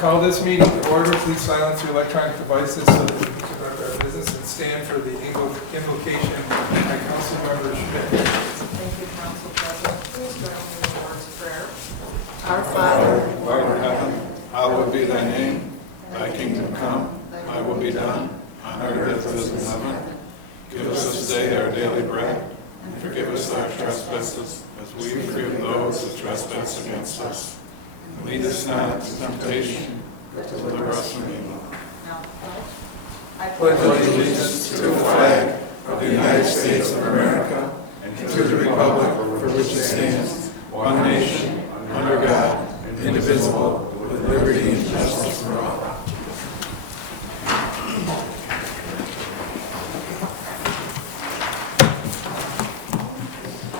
call this meeting to order. Please silence your electronic devices so that we can conduct our business and stand for the invocation by Council Member Schmidt. Thank you, Council President. Please join me in the Lord's Prayer. Our Father, who art in heaven, hallowed be thy name. Thy kingdom come, thy will be done, on earth as it is in heaven. Give us this day our daily bread, and forgive us our trespasses, as we forgive those who trespass against us. And lead us not into temptation, but deliver us from evil. now I pledge allegiance to the flag of the United States of America and to the republic for which it stands, one nation, under God, indivisible, with liberty and justice for all.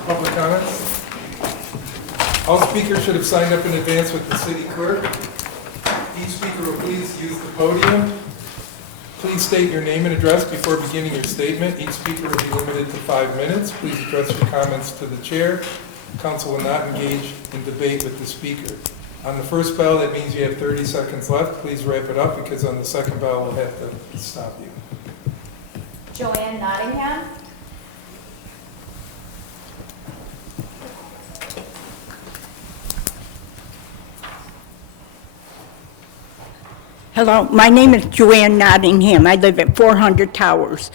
Public comments? All speakers should have signed up in advance with the city clerk. Each speaker will please use the podium. Please state your name and address before beginning your statement. Each speaker will be limited to 5 minutes. Please address your comments to the chair. Council will not engage in debate with the speaker. On the first bell, that means you have 30 seconds left. Please wrap it up because on the second bell, we'll have to stop you. Joanne Nottingham. Hello, my name is Joanne Nottingham. I live at 400 Towers.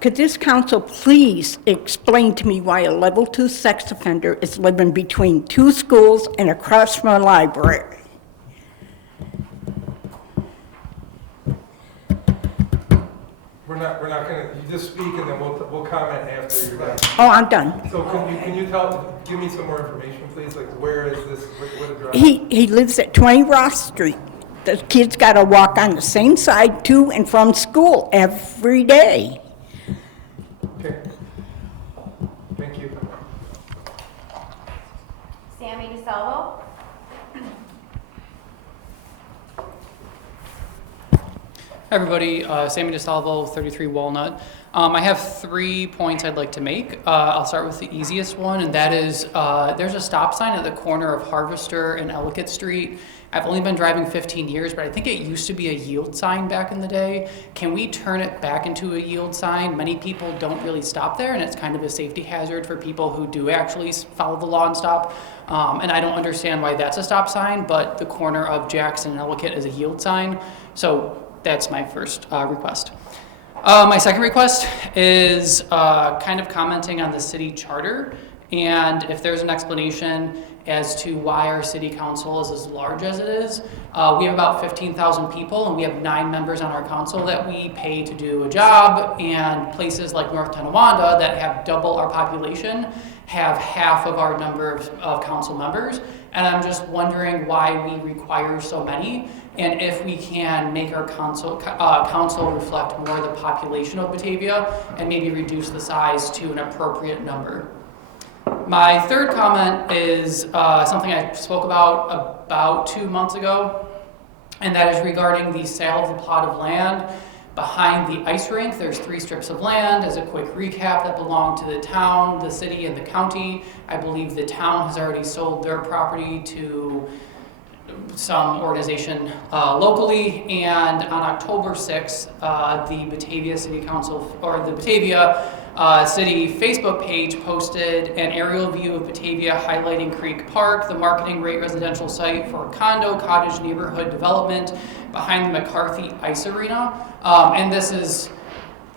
Could this council please explain to me why a level 2 sex offender is living between 2 schools and across from a library? We're not gonna, you just speak and then we'll comment after you're done. Oh, I'm done. So can you give me some more information, please? Like, where is this, what address? He lives at 20 Ross Street. The kids got to walk on the same side to and from school every day. Okay. Thank you. Sammy DeSalvo. Hi everybody, Sammy DeSalvo, 33 Walnut. I have 3 points I'd like to make. I'll start with the easiest one, and that is there's a stop sign at the corner of Harvester and Ellicott Street. I've only been driving 15 years, but I think it used to be a yield sign back in the day. Can we turn it back into a yield sign? Many people don't really stop there, and it's kind of a safety hazard for people who do actually follow the law and stop. And I don't understand why that's a stop sign, but the corner of Jackson and Ellicott is a yield sign. So that's my first request. My second request is kind of commenting on the city charter, and if there's an explanation as to why our city council is as large as it is. We have about 15,000 people, and we have 9 members on our council that we pay to do a job, and places like North Tonawanda that have double our population have half of our number of council members. And I'm just wondering why we require so many, and if we can make our council reflect more the population of Batavia and maybe reduce the size to an appropriate number. My third comment is something I spoke about 2 months ago, and that is regarding the sale of the plot of land behind the ice rink. There's 3 strips of land. As a quick recap, that belong to the town, the city, and the county. I believe the town has already sold their property to some organization locally, and on October 6th, the Batavia City Council, or the Batavia City Facebook page posted an aerial view of Batavia highlighting Creek Park, the marketing rate residential site for a condo cottage neighborhood development behind the McCarthy Ice Arena. And this is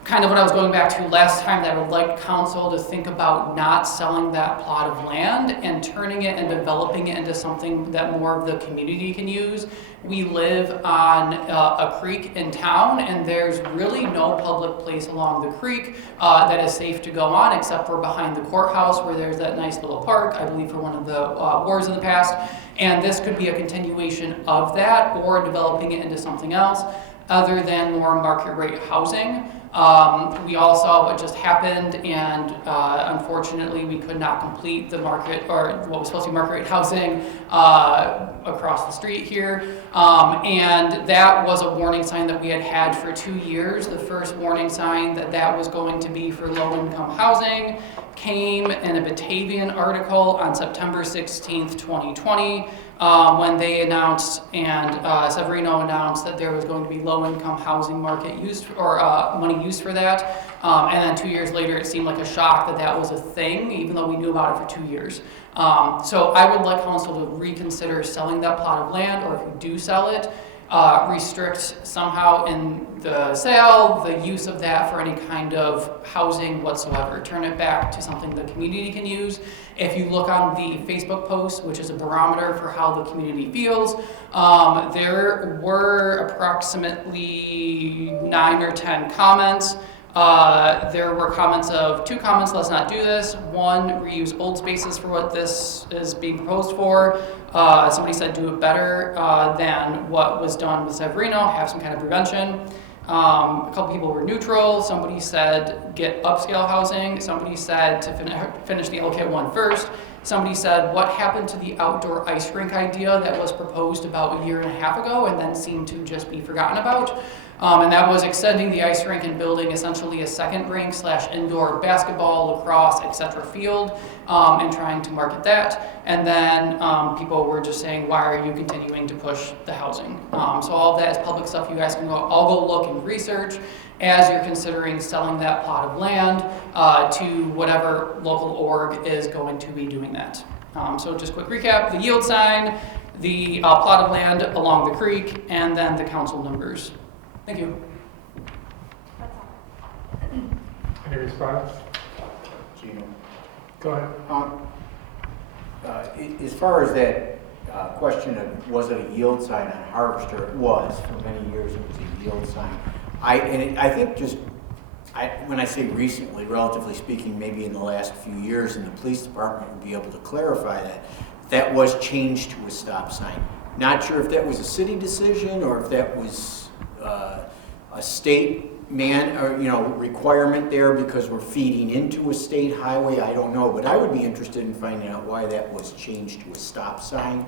kind of what I was going back to last time, that I would like council to think about not selling that plot of land and turning it and developing it into something that more of the community can use. We live on a creek in town, and there's really no public place along the creek that is safe to go on, except for behind the courthouse, where there's that nice little park, I believe for one of the wars in the past. And this could be a continuation of that, or developing it into something else other than more market rate housing. We all saw what just happened, and unfortunately we could not complete the market, or what was supposed to be market rate housing across the street here. And that was a warning sign that we had for 2 years. The first warning sign that was going to be for low-income housing came in a BATAVIA article on September 16th, 2020, when they announced and Severino announced that there was going to be low-income housing market used or money used for that. And then 2 years later, it seemed like a shock that that was a thing, even though we knew about it for 2 years. So I would like council to reconsider selling that plot of land, or if you do sell it, restrict somehow in the sale, the use of that for any kind of housing whatsoever. Turn it back to something the community can use. If you look on the Facebook post, which is a barometer for how the community feels, there were approximately 9 or 10 comments. There were two comments, let's not do this. One, reuse old spaces for what this is being proposed for. Somebody said do it better than what was done with Severino, have some kind of prevention. A couple people were neutral. Somebody said get upscale housing. Somebody said to finish the LK one first. Somebody said what happened to the outdoor ice rink idea that was proposed about 1.5 years ago and then seemed to just be forgotten about. And that was extending the ice rink and building essentially a second rink / indoor basketball, lacrosse, etc. field, and trying to market that. And then people were just saying, why are you continuing to push the housing? So all of that is public stuff. You guys can all go look and research as you're considering selling that plot of land to whatever local org is going to be doing that. So just quick recap, the yield sign, the plot of land along the creek, and then the council numbers. Thank you. Any response? Gino. Go ahead. As far as that question of was it a yield sign on Harvester, it was. For many years it was a yield sign. I think when I say recently, relatively speaking, maybe in the last few years, and the police department would be able to clarify that was changed to a stop sign. Not sure if that was a city decision or if that was a state requirement there because we're feeding into a state highway. I don't know, but I would be interested in finding out why that was changed to a stop sign.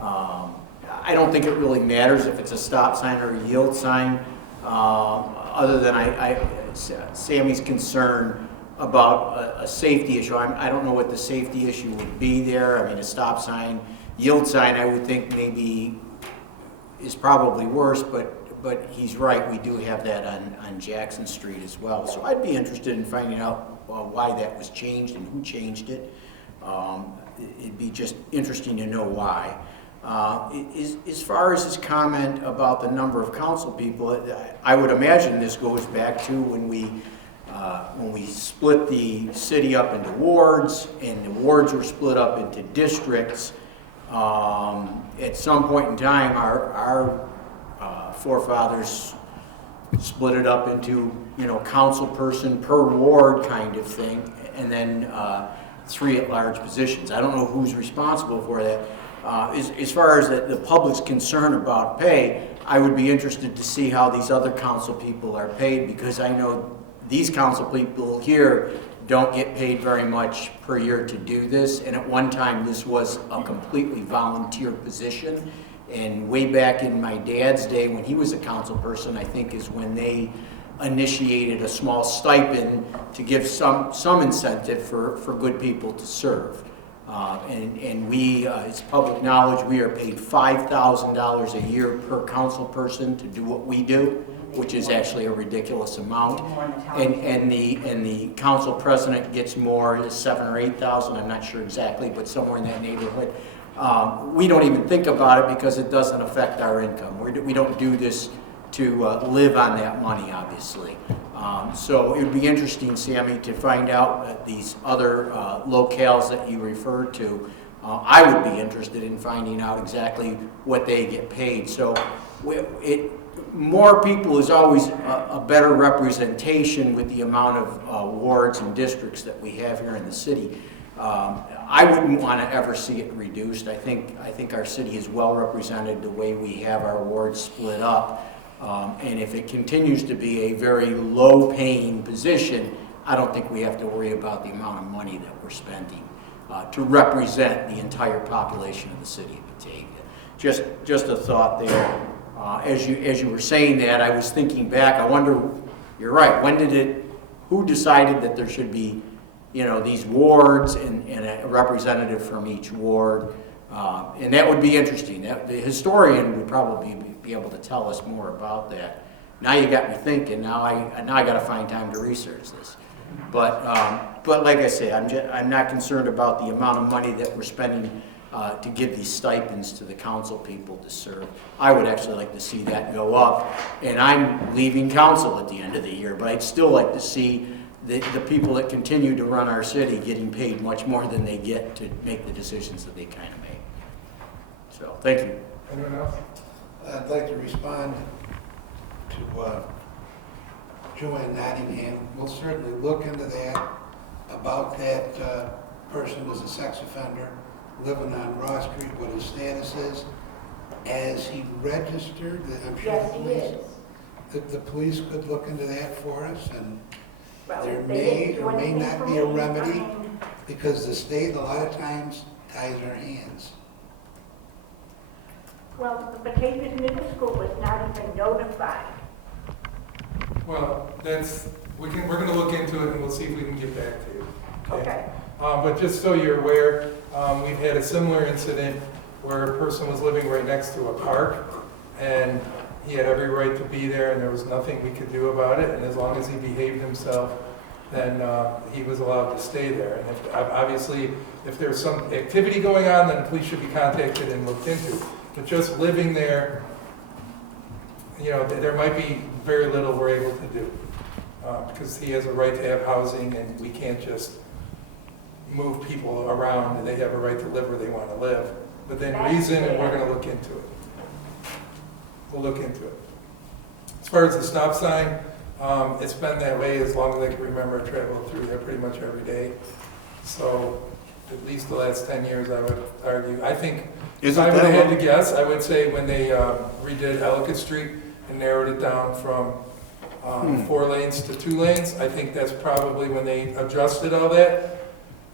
I don't think it really matters if it's a stop sign or a yield sign, other than Sammy's concern about a safety issue. I don't know what the safety issue would be there. I mean, a stop sign, yield sign, I would think maybe is probably worse, but he's right, we do have that on Jackson Street as well. So I'd be interested in finding out why that was changed and who changed it. It'd be just interesting to know why. As far as his comment about the number of council people, I would imagine this goes back to when we split the city up into wards, and the wards were split up into districts. At some point in time, our forefathers split it up into, council person per ward kind of thing, and then 3 at-large positions. I don't know who's responsible for that. As far as the public's concern about pay, I would be interested to see how these other council people are paid, because I know these council people here don't get paid very much per year to do this, and at one time this was a completely volunteer position. And way back in my dad's day, when he was a council person, I think is when they initiated a small stipend to give some incentive for good people to serve. And we, it's public knowledge, we are paid $5,000 a year per council person to do what we do, which is actually a ridiculous amount. And the council president gets more, $7,000 or $8,000, I'm not sure exactly, but somewhere in that neighborhood. We don't even think about it because it doesn't affect our income. We don't do this to live on that money, obviously. So it would be interesting, Sammy, to find out these other locales that you referred to. I would be interested in finding out exactly what they get paid. So more people is always a better representation with the amount of wards and districts that we have here in the city. I wouldn't want to ever see it reduced. I think our city is well represented the way we have our wards split up. And if it continues to be a very low-paying position, I don't think we have to worry about the amount of money that we're spending to represent the entire population of the city of Batavia. Batavia. Just a thought there. As you were saying that, I was thinking back, I wonder, you're right, who decided that there should be, these wards and a representative from each ward? And that would be interesting. The historian would probably be able to tell us more about that. Now you got me thinking. Now I got to find time to research this. But like I say, I'm not concerned about the amount of money that we're spending to give these stipends to the council people to serve. I would actually like to see that go up. And I'm leaving council at the end of the year, but I'd still like to see the people that continue to run our city getting paid much more than they get to make the decisions that they kind of make. So, thank you. Anyone else? I'd like to respond to Joanne Nottingham. We'll certainly look into that, about that person who's a sex offender living on Ross Street, what his status is. As he registered, I'm sure Yes, he is. the police could look into that for us, and Well, there if they may didn't do or may anything not for be a me, remedy, I mean, because the state a lot of times ties our hands. well, the Batavia Middle School was not even notified. Well, we're going to look into it and we'll see if we can get back to you. Okay. But just so you're aware, we've had a similar incident where a person was living right next to a park, and he had every right to be there, and there was nothing we could do about it. And as long as he behaved himself, then he was allowed to stay there. And obviously, if there's some activity going on, then the police should be contacted and looked into. But just living there, there might be very little we're able to do, because he has a right to have housing, and we can't just move people around, and they have a right to live where they want to live, within reason, and we're going to look into it. We'll look into it. As far as the stop sign, it's been that way as long as I can remember. I travel through there pretty much every day. So at least the last 10 years, I would argue. I think if I would have had to guess, I would say when they redid Ellicott Street and narrowed it down from 4 lanes to 2 lanes, I think that's probably when they adjusted all that.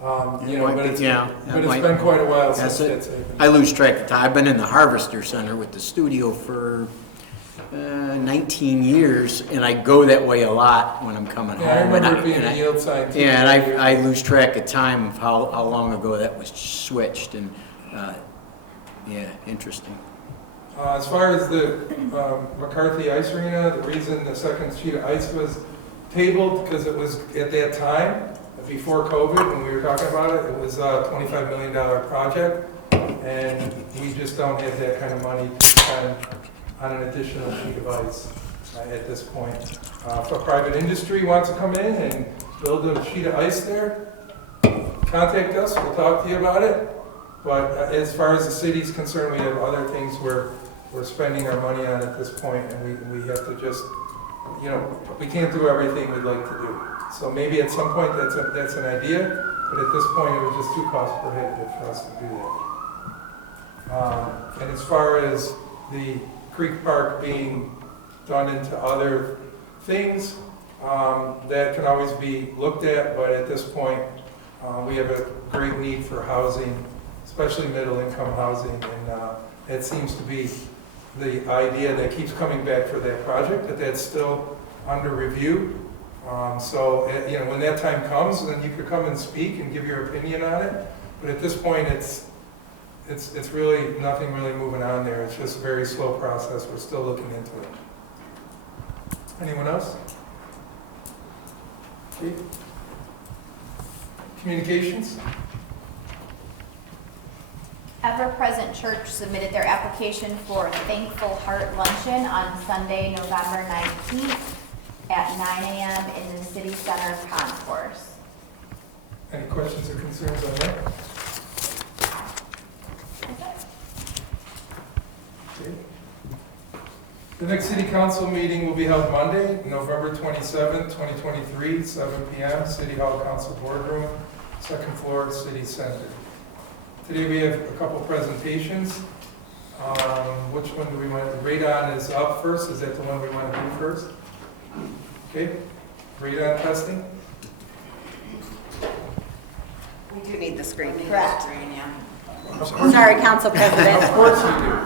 But it's been quite a while since that's happened. I lose track of time. I've been in the Harvester Center with the studio for 19 years, and I go that way a lot when I'm coming home. I remember it being a yield sign too. Yeah, and I lose track of time of how long ago that was switched, and interesting. As far as the McCarthy Ice Arena, the reason the second sheet of ice was tabled, because it was at that time, before COVID, when we were talking about it, it was a $25 million project, and we just don't have that kind of money to spend on an additional sheet of ice at this point. If a private industry wants to come in and build a sheet of ice there, contact us, we'll talk to you about it. But as far as the city's concerned, we have other things we're spending our money on at this point, and we have to just, we can't do everything we'd like to do. So maybe at some point that's an idea, but at this point it was just too cost prohibitive for us to do that. And as far as the Creek Park being done into other things, that can always be looked at, but at this point we have a great need for housing, especially middle-income housing, and it seems to be the idea that keeps coming back for that project, that's still under review. So when that time comes, then you could come and speak and give your opinion on it. But at this point, it's really nothing really moving on there. It's just a very slow process. We're still looking into it. Anyone else? Okay. Communications? Ever-Present Church submitted their application for Thankful Heart Luncheon on Sunday, November 19th at 9 a.m. in the City Center Concourse. Any questions or concerns on that? Okay. The next City Council meeting will be held Monday, November 27th, 2023, 7 p.m., City Hall Council Boardroom, second floor, City Center. Today we have a couple presentations. Which one do we want? Radon is up first. Is that the one we want to do first? Okay. Radon testing. We do need the screen. Correct. Sorry, Council President. Of course you do.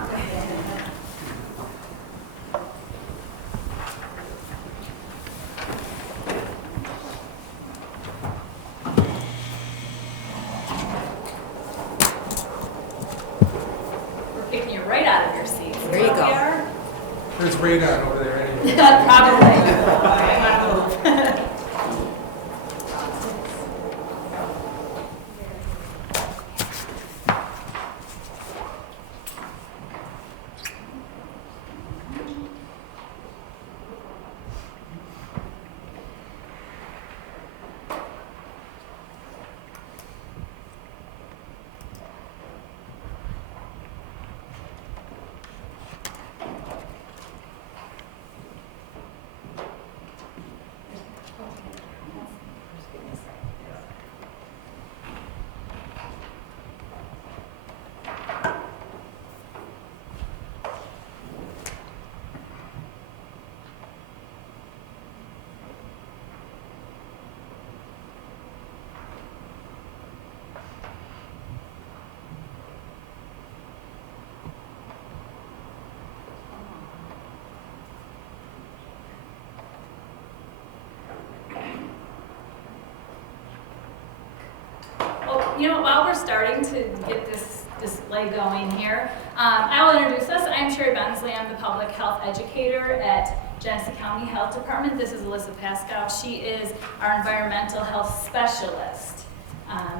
We're kicking you right out of your seats. There you go. We are. There's radon over there anyway. Probably. Well, you know, while we're starting to get this display going here, I will introduce us. I'm Sherry Bensley. I'm the public health educator at Genesee County Health Department. This is Alyssa Pascal. She is our environmental health specialist.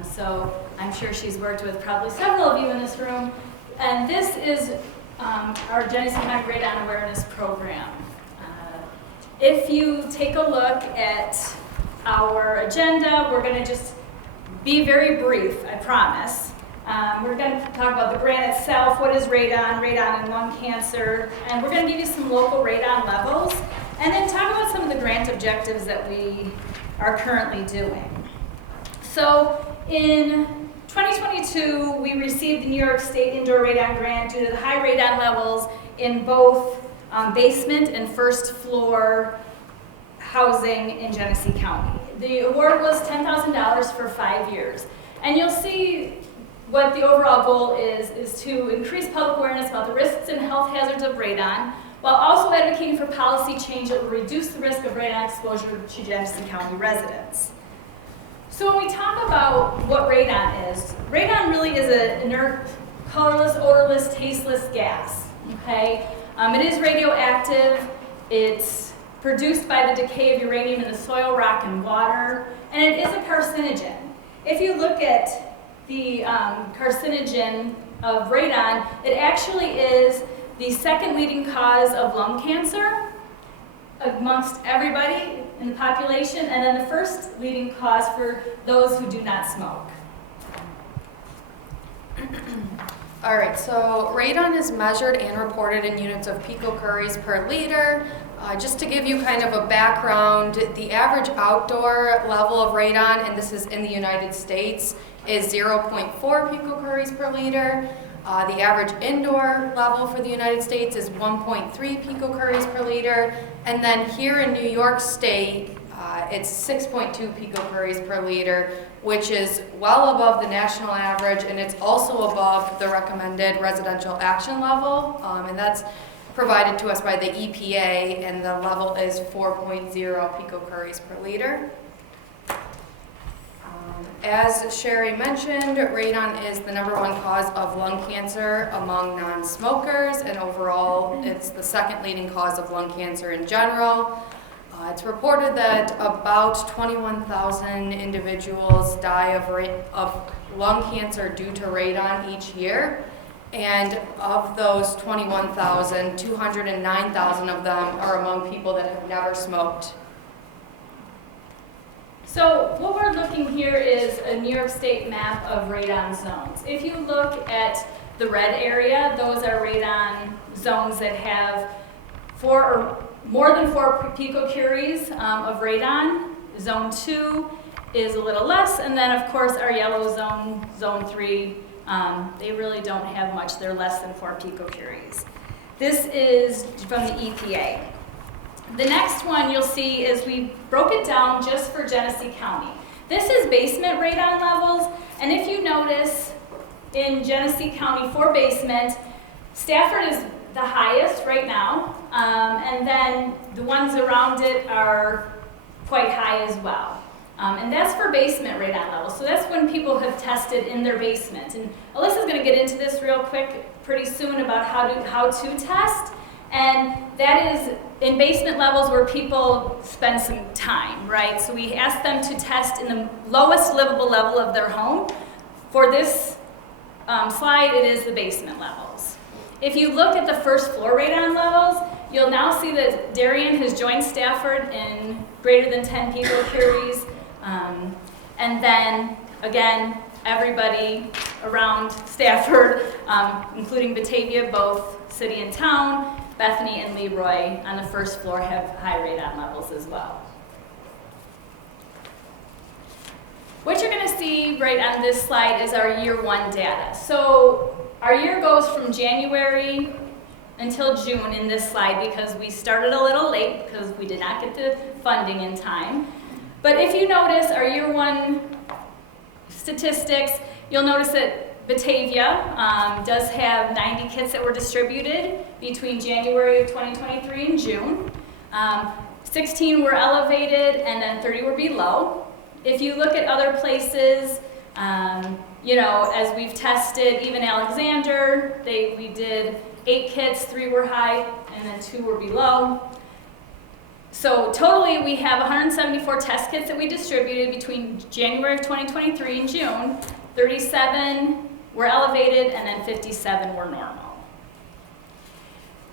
So I'm sure she's worked with probably several of you in this room. And this is our Genesee County Radon Awareness Program. If you take a look at our agenda, we're going to just be very brief, I promise. We're going to talk about the grant itself, what is radon, radon and lung cancer, and we're going to give you some local radon levels, and then talk about some of the grant objectives that we are currently doing. So in 2022, we received the New York State Indoor Radon Grant due to the high radon levels in both basement and first floor housing in Genesee County. The award was $10,000 for 5 years. And you'll see what the overall goal is to increase public awareness about the risks and health hazards of radon, while also advocating for policy change that will reduce the risk of radon exposure to Genesee County residents. So when we talk about what radon really is an inert, colorless, odorless, tasteless gas, okay? It is radioactive. It's produced by the decay of uranium in the soil, rock, and water, and it is a carcinogen. If you look at the carcinogen of radon, it actually is the second leading cause of lung cancer amongst everybody in the population, and then the first leading cause for those who do not smoke. All right, so radon is measured and reported in units of picocuries per liter. Just to give you kind of a background, the average outdoor level of radon, and this is in the United States, is 0.4 picocuries per liter. The average indoor level for the United States is 1.3 picocuries per liter. And then here in New York State, it's 6.2 picocuries per liter, which is well above the national average, and it's also above the recommended residential action level, and that's provided to us by the EPA, and the level is 4.0 picocuries per liter. As Sherry mentioned, radon is the #1 cause of lung cancer among non-smokers, and overall it's the second leading cause of lung cancer in general. It's reported that about 21,000 individuals die of lung cancer due to radon each year. And of those 21,000, 209,000 of them are among people that have never smoked. So what we're looking here is a New York State map of radon zones. If you look at the red area, those are radon zones that have more than 4 picocuries of radon. Zone 2 is a little less, and then of course our yellow zone, zone 3, they really don't have much. They're less than 4 picocuries. This is from the EPA. The next one you'll see is we broke it down just for Genesee County. This is basement radon levels, and if you notice in Genesee County for basement, Stafford is the highest right now, and then the ones around it are quite high as well. And that's for basement radon levels. So that's when people have tested in their basement. And Alyssa's going to get into this real quick pretty soon about how to test. And that is in basement levels where people spend some time, right? So we ask them to test in the lowest livable level of their home. For this slide, it is the basement levels. If you look at the first floor radon levels, you'll now see that Darien has joined Stafford in greater than 10 picocuries. And then, again, everybody around Stafford, including Batavia, both city and town, Bethany and Leroy on the first floor have high radon levels as well. What you're going to see right on this slide is our year one data. So our year goes from January until June in this slide because we started a little late because we did not get the funding in time. But if you notice our year one statistics, you'll notice that Batavia does have 90 kits that were distributed between January of 2023 and June. 16 were elevated and then 30 were below. If you look at other places, you know, as we've tested, even Alexander, we did 8 kits, 3 were high and then 2 were below. So totally we have 174 test kits that we distributed between January of 2023 and June. 37 were elevated and then 57 were normal.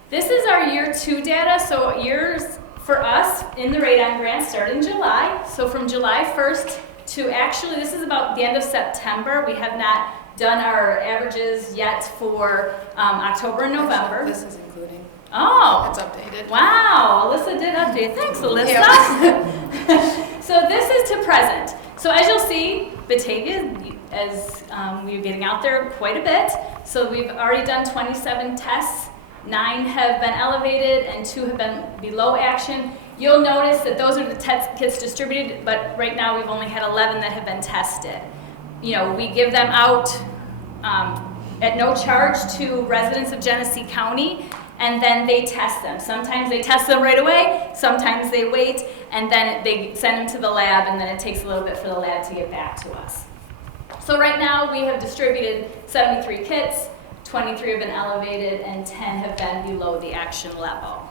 This is our year 2 data. So years for us in the radon grant start in July. So from July 1st to actually, this is about the end of September. We have not done our averages yet for October and November. This is including. Oh. It's updated. Wow, Alyssa did update. Thanks, Alyssa. Yeah. So this is to present. So as you'll see, Batavia, as we're getting out there quite a bit. So we've already done 27 tests. 9 have been elevated and 2 have been below action. You'll notice that those are the test kits distributed, but right now we've only had 11 that have been tested. You know, we give them out at no charge to residents of Genesee County, and then they test them. Sometimes they test them right away, sometimes they wait, and then they send them to the lab, and then it takes a little bit for the lab to get back to us. So right now we have distributed 73 kits, 23 have been elevated, and 10 have been below the action level.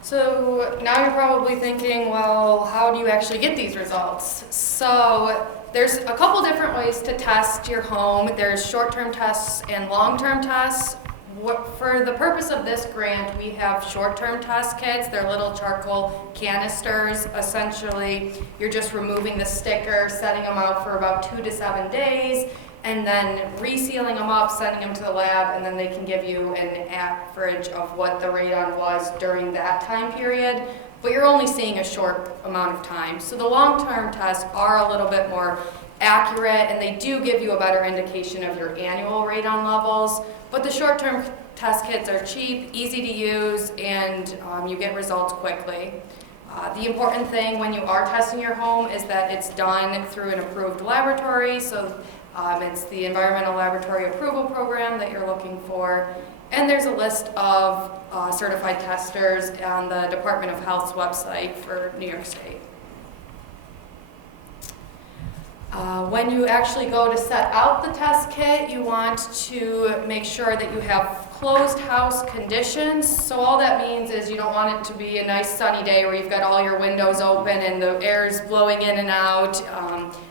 So now you're probably thinking, well, how do you actually get these results? So there's a couple different ways to test your home. There's short-term tests and long-term tests. For the purpose of this grant, we have short-term test kits. They're little charcoal canisters. Essentially, you're just removing the sticker, setting them out for about 2 to 7 days, and then resealing them up, sending them to the lab, and then they can give you an average of what the radon was during that time period. But you're only seeing a short amount of time. So the long-term tests are a little bit more accurate, and they do give you a better indication of your annual radon levels. But the short-term test kits are cheap, easy to use, and you get results quickly. The important thing when you are testing your home is that it's done through an approved laboratory. So it's the Environmental Laboratory Approval Program that you're looking for. And there's a list of certified testers on the Department of Health's website for New York State. When you actually go to set out the test kit, you want to make sure that you have closed house conditions. So all that means is you don't want it to be a nice sunny day where you've got all your windows open and the air is blowing in and out.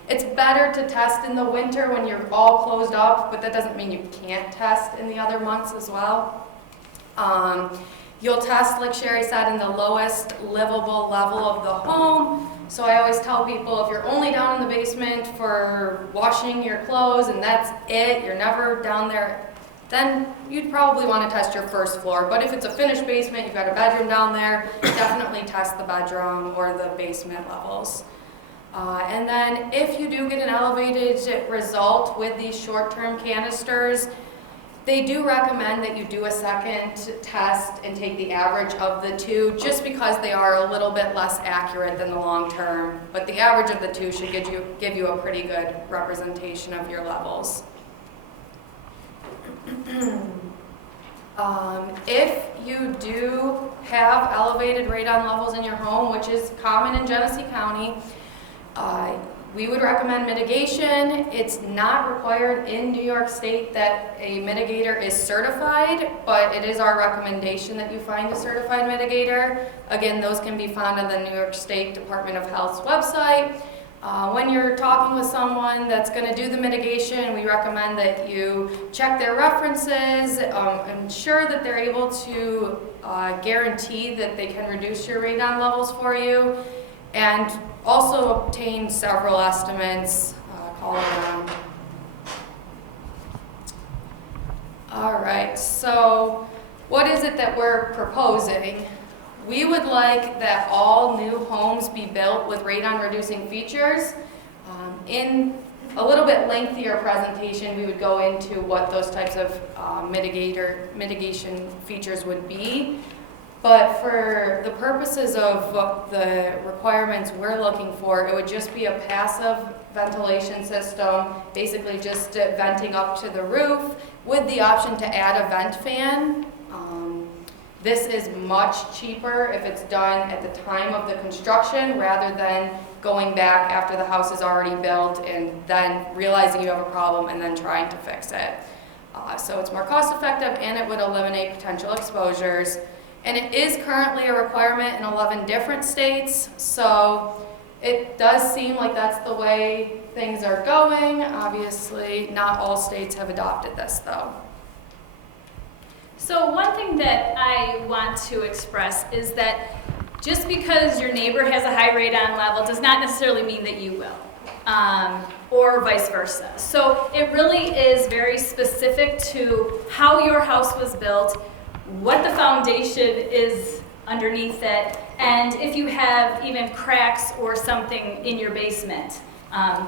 It's better to test in the winter when you're all closed up, but that doesn't mean you can't test in the other months as well. You'll test, like Sherry said, in the lowest livable level of the home. So I always tell people, if you're only down in the basement for washing your clothes and that's it, you're never down there, then you'd probably want to test your first floor. But if it's a finished basement, you've got a bedroom down there, definitely test the bedroom or the basement levels. And then if you do get an elevated result with these short-term canisters, They do recommend that you do a second test and take the average of the two, just because they are a little bit less accurate than the long term. But the average of the two should give you a pretty good representation of your levels. If you do have elevated radon levels in your home, which is common in Genesee County, we would recommend mitigation. It's not required in New York State that a mitigator is certified, but it is our recommendation that you find a certified mitigator. Again, those can be found on the New York State Department of Health's website. When you're talking with someone that's going to do the mitigation, we recommend that you check their references, ensure that they're able to guarantee that they can reduce your radon levels for you, and also obtain several estimates, call around. All right, so what is it that we're proposing? We would like that all new homes be built with radon reducing features. In a little bit lengthier presentation, we would go into what those types of mitigation features would be. But for the purposes of the requirements we're looking for, it would just be a passive ventilation system, basically just venting up to the roof with the option to add a vent fan. This is much cheaper if it's done at the time of the construction rather than going back after the house is already built and then realizing you have a problem and then trying to fix it. So it's more cost effective and it would eliminate potential exposures. And it is currently a requirement in 11 different states, so it does seem like that's the way things are going. Obviously, not all states have adopted this though. So one thing that I want to express is that just because your neighbor has a high radon level does not necessarily mean that you will, or vice versa. So it really is very specific to how your house was built, what the foundation is underneath it, and if you have even cracks or something in your basement.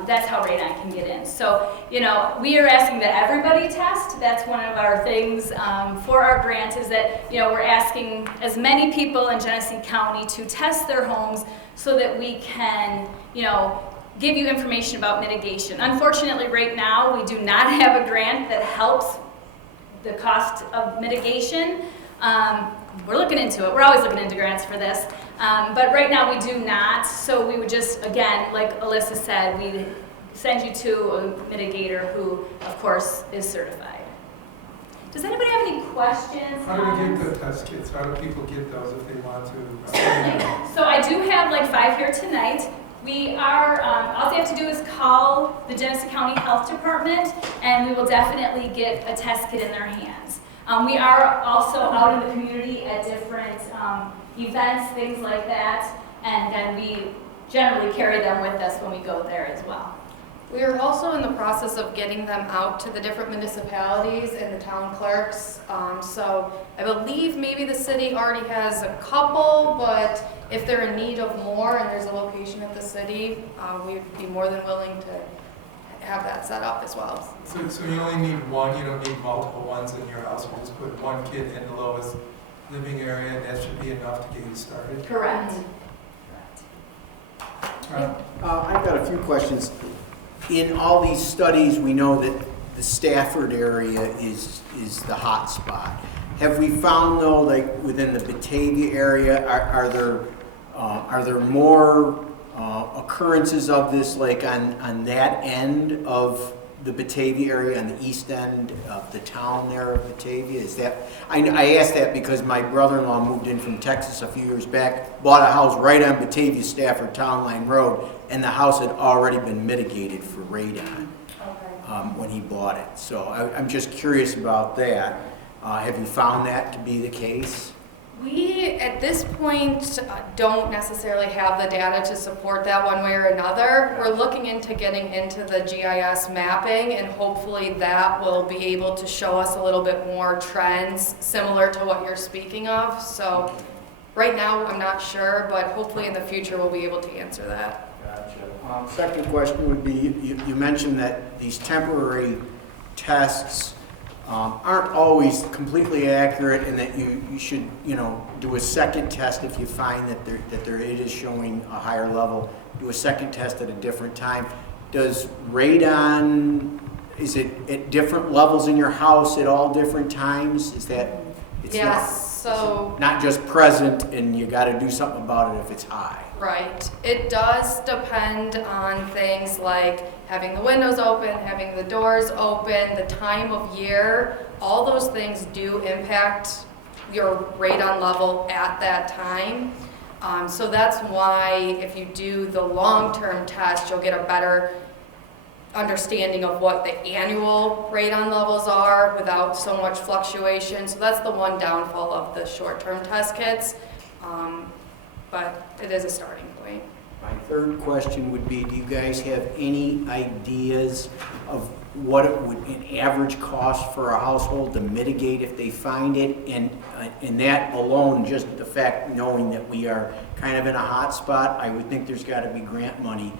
That's how radon can get in. So, you know, we are asking that everybody test. That's one of our things for our grant is that, you know, we're asking as many people in Genesee County to test their homes so that we can, you know, give you information about mitigation. Unfortunately, right now, we do not have a grant that helps the cost of mitigation. We're looking into it. We're always looking into grants for this. But right now we do not, so we would just, again, like Alyssa said, we send you to a mitigator who, of course, is certified. Does anybody have any questions? How do we get the test kits? How do people get those if they want to? Certainly. So I do have like 5 here tonight. We are, all they have to do is call the Genesee County Health Department and we will definitely get a test kit in their hands. We are also out in the community at different events, things like that, and then we generally carry them with us when we go there as well. We are also in the process of getting them out to the different municipalities and the town clerks. So I believe maybe the city already has a couple, but if they're in need of more and there's a location at the city, we would be more than willing to have that set up as well. So you only need one, you don't need multiple ones in your house. You just put one kit in the lowest living area and that should be enough to get you started? Correct. I've got a few questions. In all these studies, we know that the Stafford area is the hot spot. Have we found though, like within the Batavia area, are there more occurrences of this, like on that end of the Batavia area, on the east end of the town there of Batavia? Is that, I asked that because my brother-in-law moved in from Texas a few years back, bought a house right on Batavia Stafford Town Line Road, and the house had already been mitigated for radon when he bought it. So I'm just curious about that. Have you found that to be the case? We, at this point, don't necessarily have the data to support that one way or another. We're looking into getting into the GIS mapping, and hopefully that will be able to show us a little bit more trends similar to what you're speaking of. So right now, I'm not sure, but hopefully in the future we'll be able to answer that. Gotcha. Second question would be, you mentioned that these temporary tests aren't always completely accurate, and that you should, do a second test if you find that it is showing a higher level. Do a second test at a different time. Does radon, is it at different levels in your house at all different times? Is that, it's Yes, so, not just present and you got to do something about it if it's high? right. It does depend on things like having the windows open, having the doors open, the time of year. All those things do impact your radon level at that time. So that's why if you do the long-term test, you'll get a better understanding of what the annual radon levels are without so much fluctuation. So that's the one downfall of the short-term test kits, but it is a starting point. My third question would be, do you guys have any ideas of what it would, an average cost for a household to mitigate if they find it? And that alone, just the fact, knowing that we are kind of in a hot spot, I would think there's got to be grant money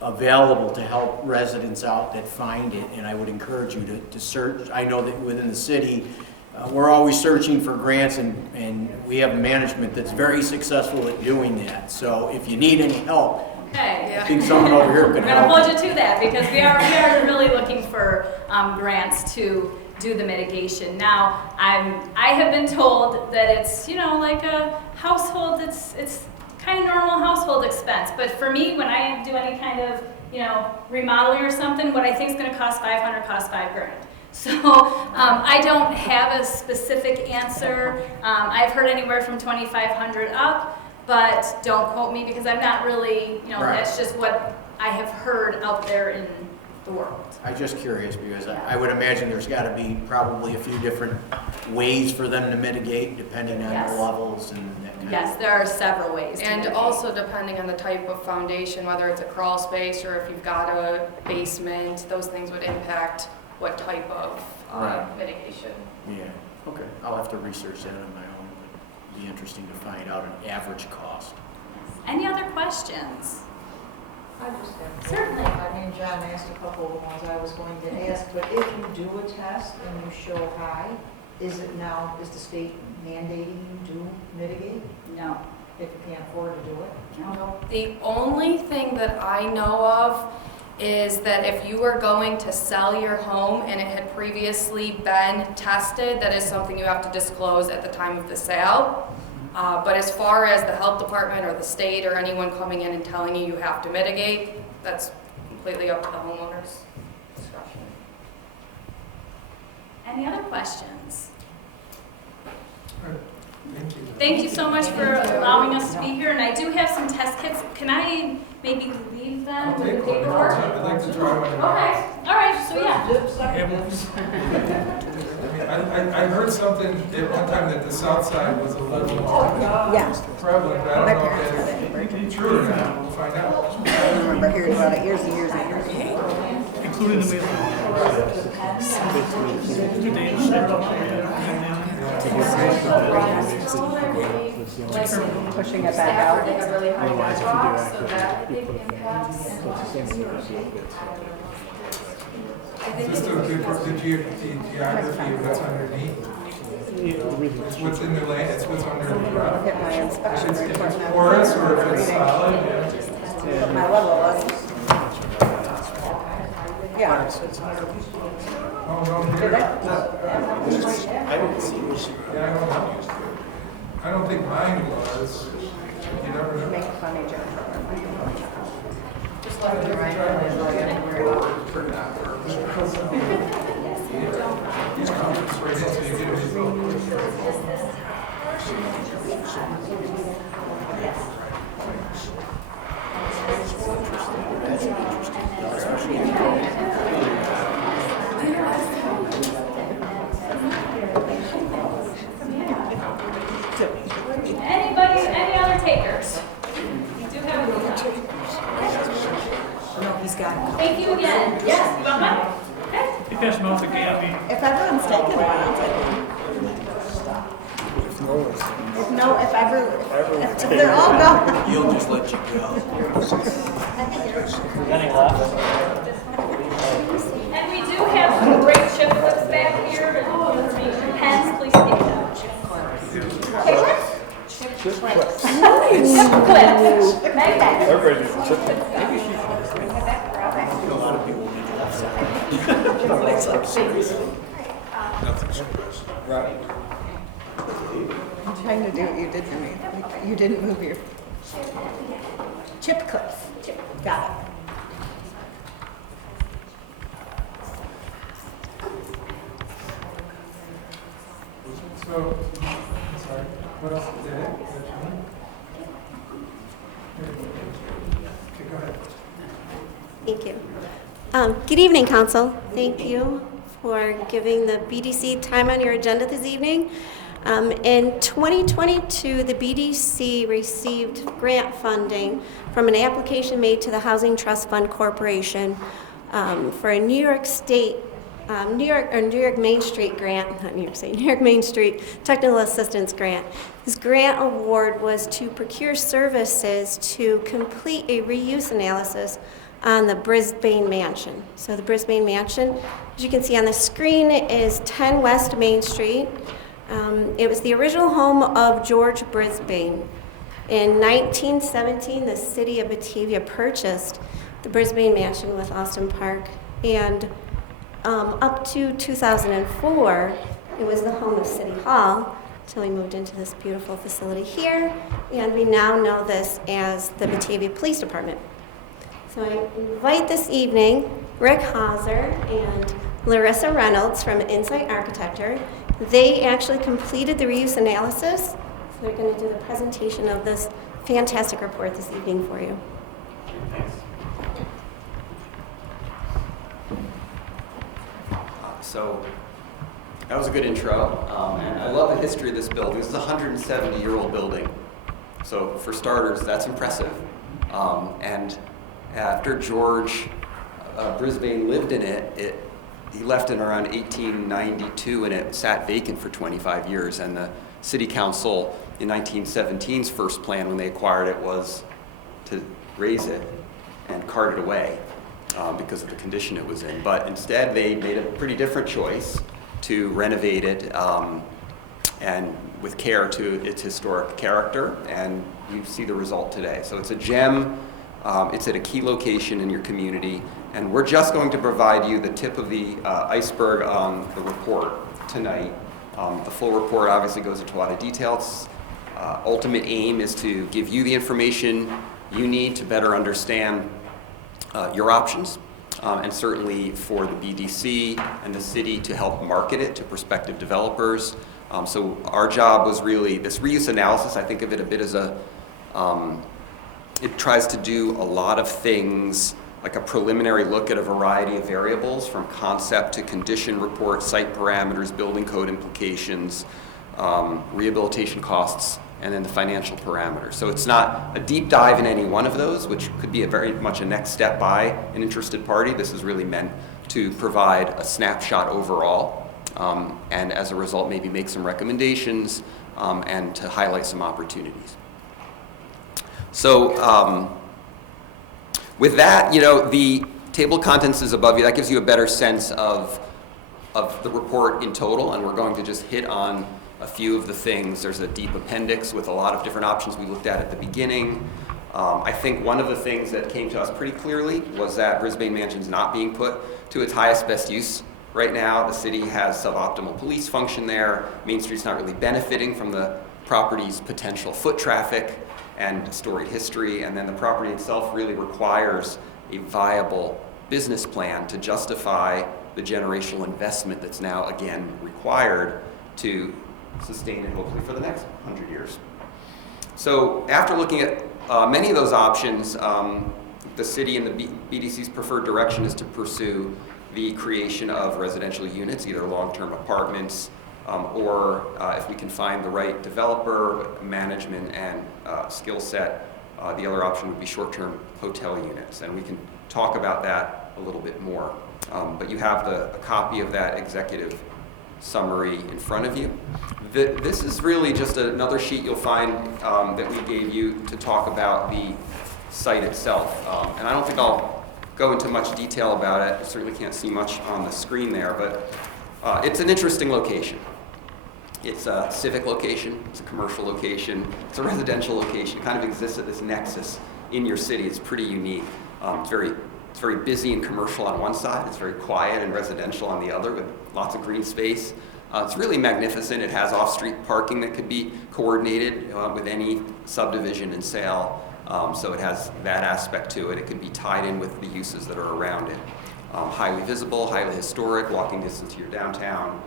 available to help residents out that find it, and I would encourage you to search. I know that within the city, we're always searching for grants, and we have management that's very successful at doing that. So if you need any help, Okay. I think someone over here We're can gonna help. hold you to that because we are really looking for grants to do the mitigation. Now, I have been told that it's, like a household, it's kind of normal household expense. But for me, when I do any kind of, remodeling or something, what I think is gonna cost $500 costs $5,000. So I don't have a specific answer. I've heard anywhere from $2,500 up. But don't quote me because I'm not really, Right. that's just what I have heard out there in the world. I'm just curious because I would imagine there's got to be probably a few different ways for them to mitigate depending on Yes. the levels and that kind of Yes, there are several ways. to And mitigate. also depending on the type of foundation, whether it's a crawl space or if you've got a basement, those things would impact what type of Right. mitigation. Yeah, okay. I'll have to research that on my own. It'd be interesting to find out an average cost. Any other questions? I just have. Certainly. I mean, John asked a couple of the ones I was going to ask, but if you do a test and you show high, is the state mandating you to mitigate No. if you can't afford to do it? No. The only thing that I know of is that if you were going to sell your home and it had previously been tested, that is something you have to disclose at the time of the sale. But as far as the health department or the state or anyone coming in and telling you you have to mitigate, that's completely up to the homeowner's discretion. Any other questions? All right, thank you. Thank you so much for allowing us to be here, and I do have some test kits. Can I maybe leave them I'll with the take one. paperwork? I'd like to try one. Okay, all right, so yeah. I heard something at one time that the south side was a little Yeah, prevalent, but I my don't know parents if had it. that's true or not. We'll find out. I remember hearing about it years and years and years ago. Including the Pushing it back out. Otherwise, if you do active, you put it impacts. so it's the same as the bits. Is this the geography of what's underneath? It's what's in the land, it's what's under the ground. Look at my inspection If report. it's now. porous or if it's solid, yeah. What my level was. Yeah. Oh, no, Did here. that? Yeah, I don't think mine was. You never know. Make a funny joke. Just like the right hand is all you have to worry about. These comments right in, so you get a result. Anybody, any other takers? We do have a Thank you again. Yes, Mama? Okay. If that's not the gap, If everyone's taken one, I'll take one. If they're all gone. You'll just let you go. And we do have some great chip clips back here clips. Clips. Magnet. Everybody needs a chip. A lot of people need left side. Right. I'm trying to do what you did to me. You didn't move your chip clips. Got it. So, sorry, what else is there? Is that you? Okay, go ahead. Thank you. Good evening, Council. Thank you for giving the BDC time on your agenda this evening. In 2022, the BDC received grant funding from an application made to the Housing Trust Fund Corporation for a New York Main Street grant, not New York State, New York Main Street Technical Assistance Grant. This grant award was to procure services to complete a reuse analysis on the Brisbane Mansion. So the Brisbane Mansion, as you can see on the screen, is 10 West Main Street. It was the original home of George Brisbane. In 1917, the city of Batavia purchased the Brisbane Mansion with Austin Park, and up to 2004, it was the home of City Hall until we moved into this beautiful facility here, and we now know this as the Batavia Police Department. So I invite this evening Rick Hauser and Larissa Reynolds from Insight Architecture. They actually completed the reuse analysis, so they're going to do the presentation of this fantastic report this evening for you. So that was a good intro, and I love the history of this building. This is a 170-year-old building. So for starters, that's impressive. And after George Brisbane lived in it, he left in around 1892, and it sat vacant for 25 years. And the city council in 1917's first plan when they acquired it was to raise it and cart it away because of the condition it was in. But instead, they made a pretty different choice to renovate it and with care to its historic character, and you see the result today. So it's a gem. It's at a key location in your community, and we're just going to provide you the tip of the iceberg on the report tonight. The full report obviously goes into a lot of details. Ultimate aim is to give you the information you need to better understand your options, and certainly for the BDC and the city to help market it to prospective developers. So our job was really this reuse analysis. I think of it a bit as it tries to do a lot of things, like a preliminary look at a variety of variables from concept to condition report, site parameters, building code implications, rehabilitation costs, and then the financial parameters. So it's not a deep dive in any one of those, which could be very much a next step by an interested party. This is really meant to provide a snapshot overall, and as a result maybe make some recommendations and to highlight some opportunities. So with that, the table of contents is above you. That gives you a better sense of the report in total, and we're going to just hit on a few of the things. There's a deep appendix with a lot of different options we looked at the beginning. I think one of the things that came to us pretty clearly was that Brisbane Mansion's not being put to its highest best use right now. The city has suboptimal police function there. Main Street's not really benefiting from the property's potential foot traffic and storied history, and then the property itself really requires a viable business plan to justify the generational investment that's now again required to sustain it hopefully for the next 100 years. So after looking at many of those options, the city and the BDC's preferred direction is to pursue the creation of residential units, either long-term apartments, or if we can find the right developer, management, and skill set, the other option would be short-term hotel units. And we can talk about that a little bit more. But you have a copy of that executive summary in front of you. This is really just another sheet you'll find that we gave you to talk about the site itself. And I don't think I'll go into much detail about it. I certainly can't see much on the screen there, but it's an interesting location. It's a civic location, it's a commercial location, it's a residential location. It kind of exists at this nexus in your city. It's pretty unique. It's very busy and commercial on one side. It's very quiet and residential on the other with lots of green space. It's really magnificent. It has off-street parking that could be coordinated with any subdivision and sale. So it has that aspect to it. It can be tied in with the uses that are around it. Highly visible, highly historic, walking distance to your downtown.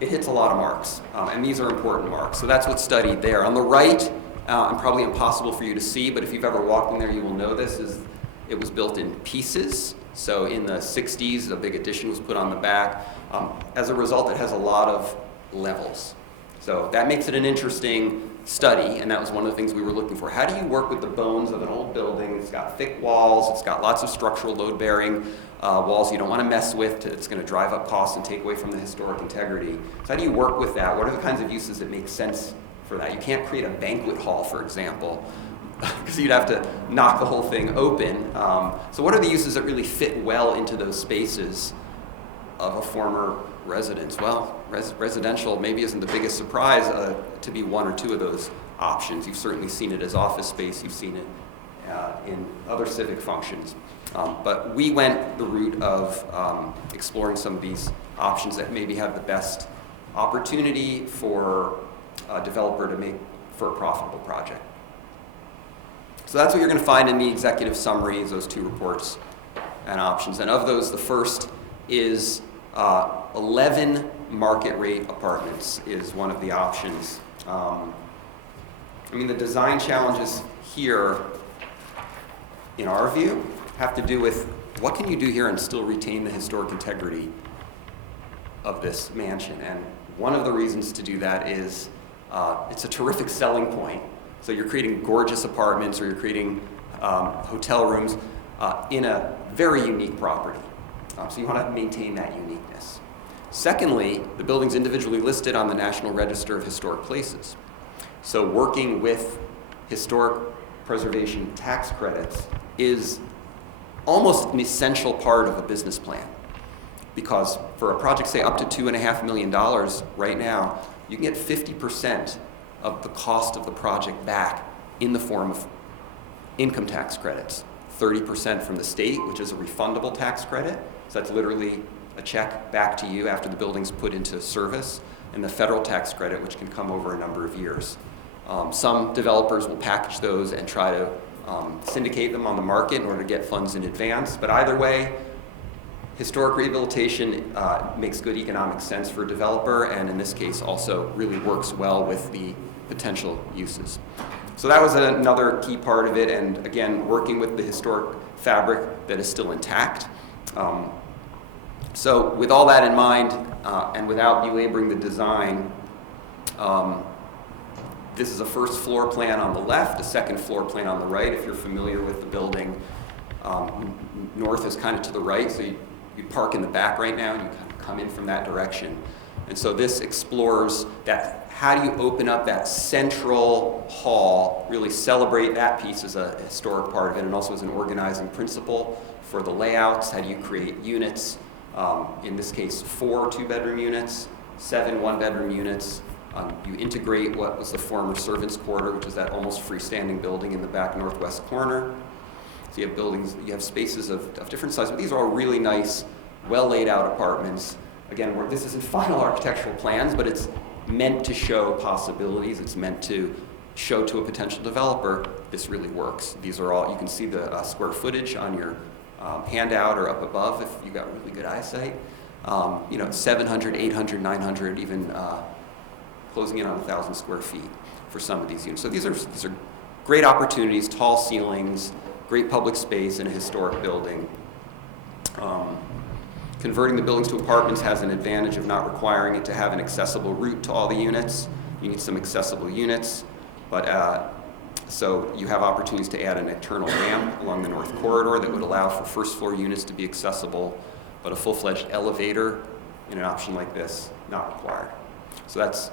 It hits a lot of marks, and these are important marks. So that's what's studied there. On the right, and probably impossible for you to see, but if you've ever walked in there, you will know this, is it was built in pieces. So in the 60s, a big addition was put on the back. As a result, it has a lot of levels. So that makes it an interesting study, and that was one of the things we were looking for. How do you work with the bones of an old building? It's got thick walls, it's got lots of structural load-bearing walls you don't want to mess with. It's going to drive up costs and take away from the historic integrity. So how do you work with that? What are the kinds of uses that make sense for that? You can't create a banquet hall, for example, because you'd have to knock the whole thing open. So what are the uses that really fit well into those spaces of a former residence? Well, residential maybe isn't the biggest surprise to be one or two of those options. You've certainly seen it as office space. You've seen it in other civic functions. But we went the route of exploring some of these options that maybe have the best opportunity for a developer to make for a profitable project. So that's what you're going to find in the executive summary, is those two reports and options. And of those, the first is 11 market rate apartments is one of the options. The design challenges here, in our view, have to do with what can you do here and still retain the historic integrity of this mansion. And one of the reasons to do that is it's a terrific selling point. So you're creating gorgeous apartments, or you're creating hotel rooms in a very unique property. So you want to maintain that uniqueness. Secondly, the building's individually listed on the National Register of Historic Places. So working with historic preservation tax credits is almost an essential part of a business plan. Because for a project, say up to $2.5 million right now, you can get 50% of the cost of the project back in the form of income tax credits. 30% from the state, which is a refundable tax credit. So that's literally a check back to you after the building's put into service, and the federal tax credit, which can come over a number of years. Some developers will package those and try to syndicate them on the market in order to get funds in advance. But either way, historic rehabilitation makes good economic sense for a developer, and in this case also really works well with the potential uses. So that was another key part of it, and again, working with the historic fabric that is still intact. So with all that in mind, and without belaboring the design, this is a first floor plan on the left, a second floor plan on the right. If you're familiar with the building, north is kind of to the right, so you park in the back right now, and you kind of come in from that direction. And so this explores that, how do you open up that central hall, really celebrate that piece as a historic part of it, and also as an organizing principle for the layouts. How do you create units? In this case, 4 two-bedroom units, 7 one-bedroom units. You integrate what was the former servants' quarter, which is that almost freestanding building in the back northwest corner. So you have buildings, you have spaces of different sizes, but these are all really nice, well laid out apartments. Again, this isn't final architectural plans, but it's meant to show possibilities. It's meant to show to a potential developer, this really works. These are all, you can see the square footage on your handout or up above if you've got really good eyesight. 700, 800, 900, even closing in on 1,000 square feet for some of these units. So these are great opportunities, tall ceilings, great public space in a historic building. Converting the buildings to apartments has an advantage of not requiring it to have an accessible route to all the units. You need some accessible units, but so you have opportunities to add an internal ramp along the north corridor that would allow for first floor units to be accessible, but a full-fledged elevator in an option like this, not required. So that's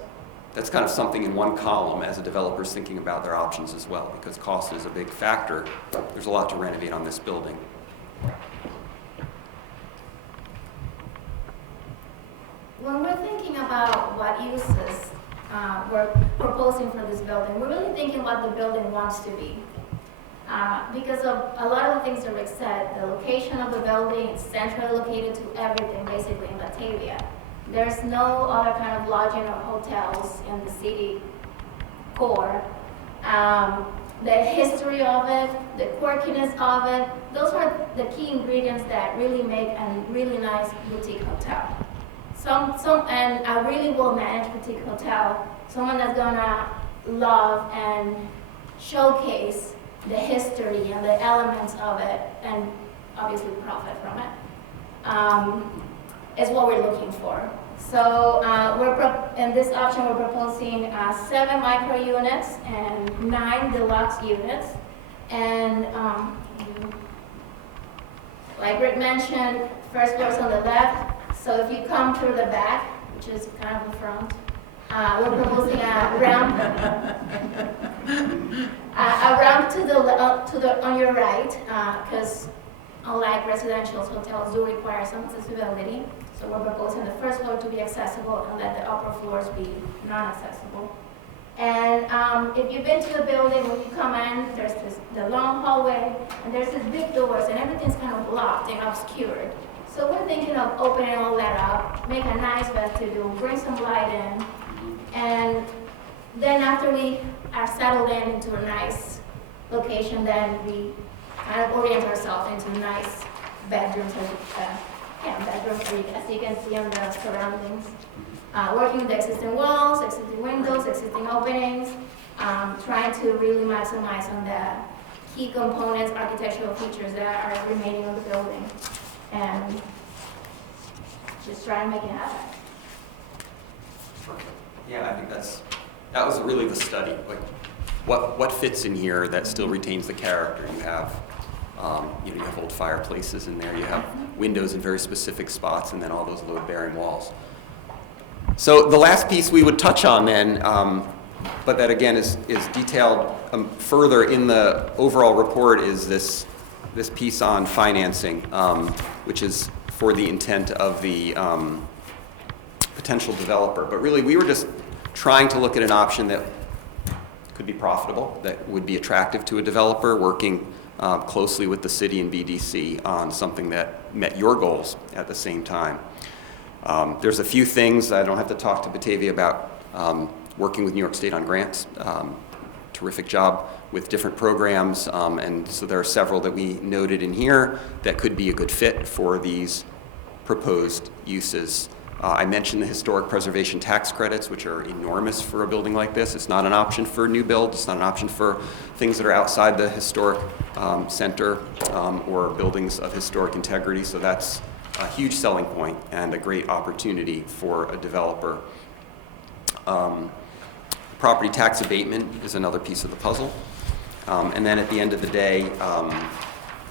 kind of something in one column as a developer's thinking about their options as well, because cost is a big factor. There's a lot to renovate on this building. When we're thinking about about what uses we're proposing for this building, we're really thinking what the building wants to be. Because of a lot of the things that Rick said, the location of the building, it's centrally located to everything basically in Batavia. There's no other kind of lodging or hotels in the city core. The history of it, the quirkiness of it, those are the key ingredients that really make a really nice boutique hotel. And a really well-managed boutique hotel, someone that's gonna love and showcase the history and the elements of it, and obviously profit from it, is what we're looking for. So in this option, we're proposing 7 micro units and 9 deluxe units. And like Rick mentioned, first floor is on the left. So if you come through the back, which is kind of the front, we're proposing a ramp on your right, because unlike residential hotels do require some accessibility. So we're proposing the first floor to be accessible and let the upper floors be non-accessible. And if you've been to the building, when you come in, there's the long hallway, and there's these big doors, and everything's kind of blocked and obscured. So we're thinking of opening all that up, make a nice vestibule, bring some light in, and then after we are settled into a nice location, then we kind of orient ourselves into nice bedrooms, bedrooms, as you can see on the surroundings. Working with the existing walls, existing windows, existing openings, trying to really maximize on the key components, architectural features that are remaining on the building, and just try and make it happen. Yeah, I think that was really the study. Like, what fits in here that still retains the character? You have, you have old fireplaces in there. You have windows in very specific spots, and then all those load-bearing walls. So the last piece we would touch on then, but that again is detailed further in the overall report, is this piece on financing, which is for the intent of the potential developer. But really, we were just trying to look at an option that could be profitable, that would be attractive to a developer, working closely with the city and BDC on something that met your goals at the same time. There's a few things. I don't have to talk to Batavia about working with New York State on grants. Terrific job with different programs, and so there are several that we noted in here that could be a good fit for these proposed uses. I mentioned the historic preservation tax credits, which are enormous for a building like this. It's not an option for new build. It's not an option for things that are outside the historic center or buildings of historic integrity. So that's a huge selling point and a great opportunity for a developer. Property tax abatement is another piece of the puzzle. And then at the end of the day,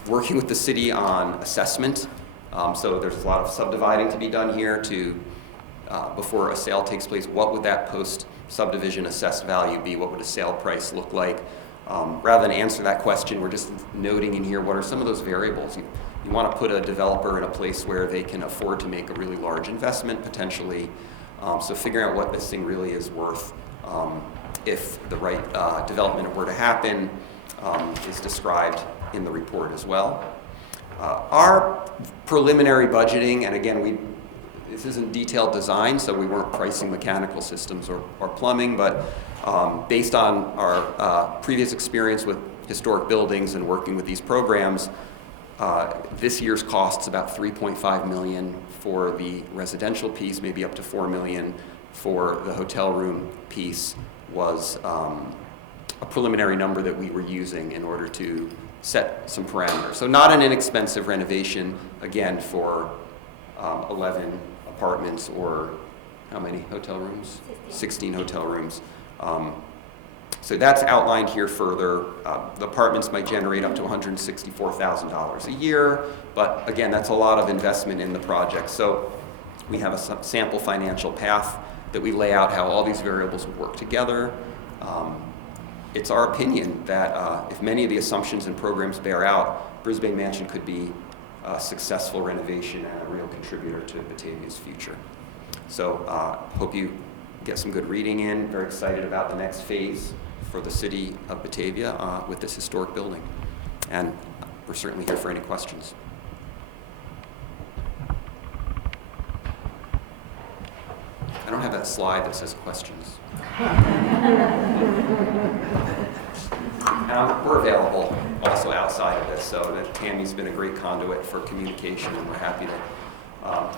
working with the city on assessment. So there's a lot of subdividing to be done here to, before a sale takes place, what would that post-subdivision assessed value be? What would a sale price look like? Rather than answer that question, we're just noting in here what are some of those variables. You want to put a developer in a place where they can afford to make a really large investment, potentially. So figuring out what this thing really is worth, if the right development were to happen, is described in the report as well. Our preliminary budgeting, and again, this isn't detailed design, so we weren't pricing mechanical systems or plumbing, but based on our previous experience with historic buildings and working with these programs, this year's costs about $3.5 million for the residential piece, maybe up to $4 million for the hotel room piece, was a preliminary number that we were using in order to set some parameters. So not an inexpensive renovation, again, for 11 apartments or how many hotel rooms? 16 hotel rooms. So that's outlined here further. The apartments might generate up to $164,000 a year, but again, that's a lot of investment in the project. So we have a sample financial path that we lay out how all these variables would work together. It's our opinion that if many of the assumptions and programs bear out, Brisbane Mansion could be a successful renovation and a real contributor to Batavia's future. So hope you get some good reading in. Very excited about the next phase for the city of Batavia with this historic building. And we're certainly here for any questions. I don't have that slide that says questions. We're available also outside of this, so that Tammy's been a great conduit for communication, and we're happy to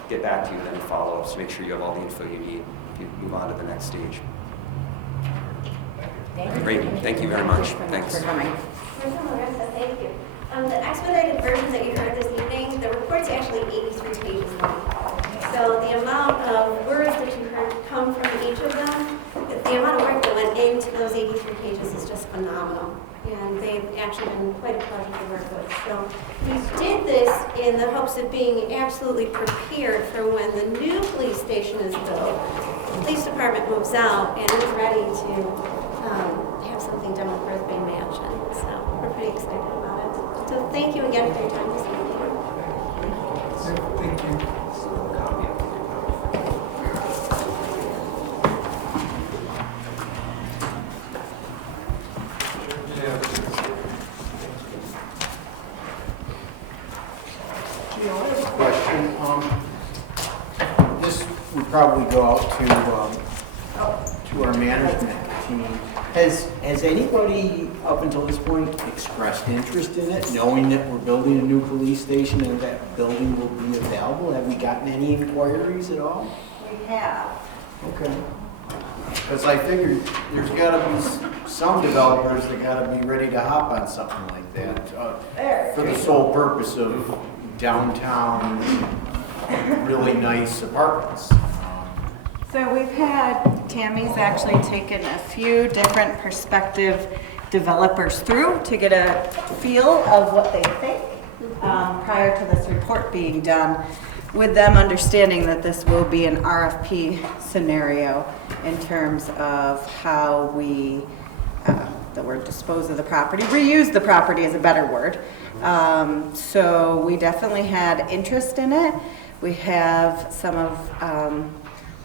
get back to you and then follow up, so make sure you have all the info you need to move on to the next stage. Great, thank you very much. Thanks. For coming. Thank you. The expedited version that you heard this evening, the report's actually 83 pages long. So the amount of words that you heard come from each of them, the amount of work that went into those 83 pages is just phenomenal. And they've actually been quite a pleasure to work with. So we did this in the hopes of being absolutely prepared for when the new police station is built, the police department moves out, and is ready to have something done with Brisbane Mansion. So we're pretty excited about it. So thank you again for your time this evening. Thank you. Question. This would probably go out to our management team. Has anybody up until this point expressed interest in it, knowing that we're building a new police station and that building will be available? Have we gotten any inquiries at all? We have. Okay. Because I figured there's got to be some developers that got to be ready to hop on something like that for the sole purpose of downtown, really nice apartments. So we've had, Tammy's actually taken a few different prospective developers through to get a feel of what they think prior to this report being done, with them understanding that this will be an RFP scenario in terms of how we, the word dispose of the property, reuse the property is a better word. So we definitely had interest in it. We have some of